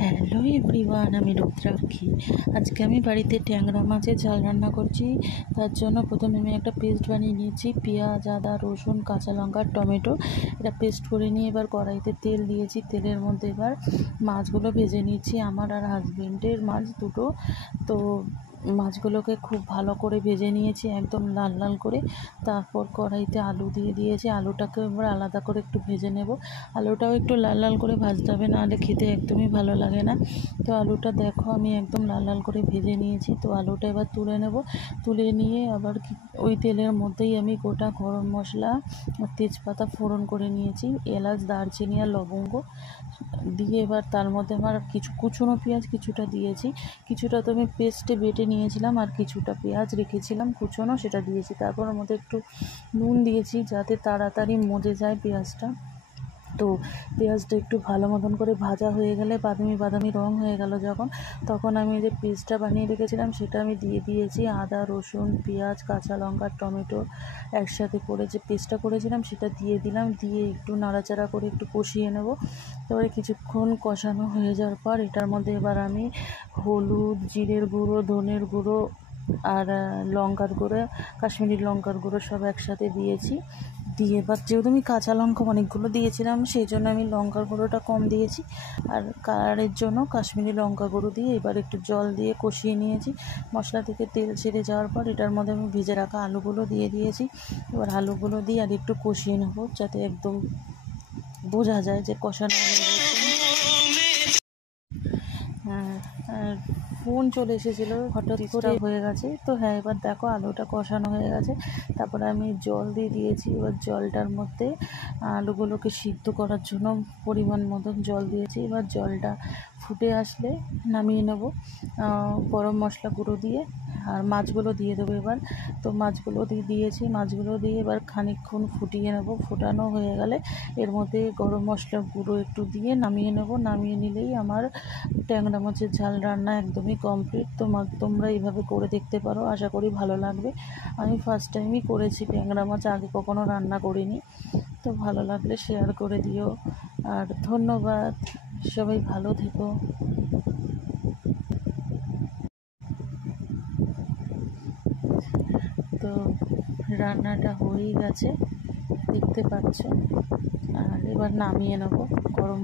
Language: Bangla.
হ্যালো এভরিওয়ান, আমি রুদ্রাক্ষী। আজকে আমি বাড়িতে ট্যাংরা মাছের ঝাল রান্না করছি। তার জন্য প্রথমে আমি একটা পেস্ট বানিয়ে নিয়েছি। পেঁয়াজ, আদা, রসুন, কাঁচা লঙ্কা, টমেটো এটা পেস্ট করে নিয়ে এবার কড়াইতে তেল দিয়েছি। তেলের মধ্যে এবার মাছগুলো ভেজে নিচ্ছি। আমার আর হাজবেন্ডের মাছ দুটো। তো মাছগুলোকে খুব ভালো করে ভেজে নিয়েছি, একদম লাল লাল করে। তারপর কড়াইতে আলু দিয়ে দিয়েছি। আলুটাকে এবার আলাদা করে একটু ভেজে নেব। আলুটাও একটু লাল লাল করে ভাজতে হবে, নাহলে খেতে একদমই ভালো লাগে না। তো আলুটা দেখো আমি একদম লাল লাল করে ভেজে নিয়েছি। তো আলুটা এবার তুলে নেব। তুলে নিয়ে আবার ওই তেলের মধ্যেই আমি গোটা গরম মশলা আর তেজপাতা ফোড়ন করে নিয়েছি, এলাচ, দারচিনি আর লবঙ্গ দিয়ে এবার তার মধ্যে আমার কিছু কুচনো পেঁয়াজ কিছুটা দিয়েছি। কিছুটা তো আমি পেস্টে বেটে নিয়েছিলাম, আর কিছুটা পেঁয়াজ রেখেছিলাম কুচনো, সেটা দিয়েছি। তারপর ওর মধ্যে একটু নুন দিয়েছি যাতে তাড়াতাড়ি মজে যায় পেঁয়াজটা। তো পেঁয়াজটা একটু ভালো মতন করে ভাজা হয়ে গেলে বাদামি বাদামি রঙ হয়ে গেল যখন, তখন আমি যে পেস্টটা বানিয়ে রেখেছিলাম সেটা আমি দিয়ে দিয়েছি। আদা, রসুন, পেঁয়াজ, কাঁচা লঙ্কা, টমেটো একসাথে করে যে পেস্টটা করেছিলাম সেটা দিয়ে দিলাম। দিয়ে একটু নাড়াচাড়া করে একটু কষিয়ে নেব। তারপরে কিছুক্ষণ কষানো হয়ে যাওয়ার পর এটার মধ্যে এবার আমি হলুদ, জিরের গুঁড়ো, ধনের গুঁড়ো আর লঙ্কার গুঁড়ো, কাশ্মীরি লঙ্কার গুঁড়ো সব একসাথে দিয়েছি। দিয়ে এবার যেহেতু আমি কাঁচা লঙ্কা অনেকগুলো দিয়েছিলাম সেই জন্য আমি লঙ্কার গুঁড়োটা কম দিয়েছি, আর কালারের জন্য কাশ্মীরি লঙ্কা গুঁড়ো দিয়ে এবার একটু জল দিয়ে কষিয়ে নিয়েছি। মশলা থেকে তেল ছেড়ে যাওয়ার পর এটার মধ্যে আমি ভেজে রাখা আলুগুলো দিয়ে দিয়েছি। এবার আলুগুলো দিয়ে আর একটু কষিয়ে নেবো যাতে একদম বোঝা যায় যে কষানো হয়ে গেছে। ফোন চলে এসেছিলো, হঠাৎ করে হয়ে গেছে। তো হ্যাঁ, এবার দেখো আলুটা কষানো হয়ে গেছে। তারপরে আমি জল দিয়ে দিয়েছি। এবার জলটার মধ্যে আলুগুলোকে সিদ্ধ করার জন্য পরিমাণ মতন জল দিয়েছি। এবার জলটা ফুটে আসলে নামিয়ে নেব গরম মশলা গুঁড়ো দিয়ে, আর মাছগুলো দিয়ে দেবো এবার। তো মাছগুলো দিয়েছি। মাছগুলো দিয়ে এবার খানিকক্ষণ ফুটিয়ে নেব। ফোটানো হয়ে গেলে এর মধ্যে গরম মশলা গুঁড়ো একটু দিয়ে নামিয়ে নেব। নামিয়ে নিলেই আমার ট্যাংরা মাছের ঝাল রান্না একদমই কমপ্লিট। তোমরা এইভাবে করে দেখতে পারো, আশা করি ভালো লাগবে। আমি ফার্স্ট টাইমই করেছি ট্যাংরা মাছ, আগে কখনো রান্না করিনি। তো ভালো লাগলে শেয়ার করে দিও। আর ধন্যবাদ, সবাই ভালো থেকো। তো রান্নাটা হয়েই গেছে, দেখতে পাচ্ছ। আর এবার নামিয়ে নেব। গরম